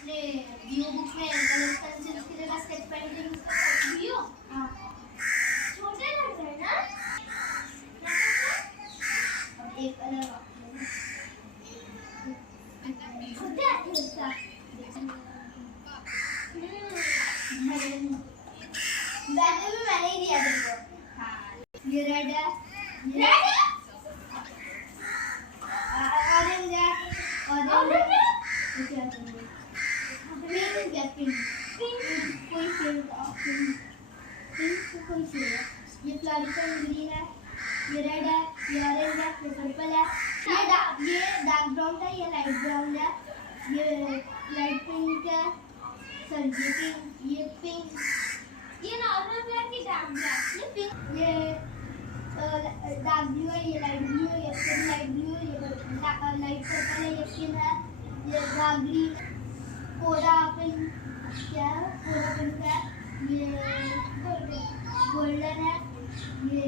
अपने view book में colour pencils के लिए स्केच पेंटिंग का व्यू। हाँ छोटे लगते हैं ना। अब एक कलर छोटे आते हैं इसका। बैग में मैंने ही दिया देखो। हाँ ये रेड है। रेड है। ऑरेंज है। ऑरेंज है। पिंक है। पिंक कोई शेड पिंक कोई शेड है। ये फ्लोरिकल ग्रीन है। ये रेड है। ये ऑरेंज है। ये पर्पल है। ये डार्क ब्राउन है। ये लाइट ब्राउन है। ये लाइट पिंक है। सर ये पिंक ये नॉर्मल ब्लैक की डार्क ब्लैक। ये पिंक ये डार्क ब्लू है। ये लाइट ब्लू है। ये फिर लाइट ब्लू है। ये लाइट पर्पल है। ये स्किन है। ये डार्क ग्रीन कोरा पिंक क्या है। कोरा पिंक है। ये गोल्डन है। ये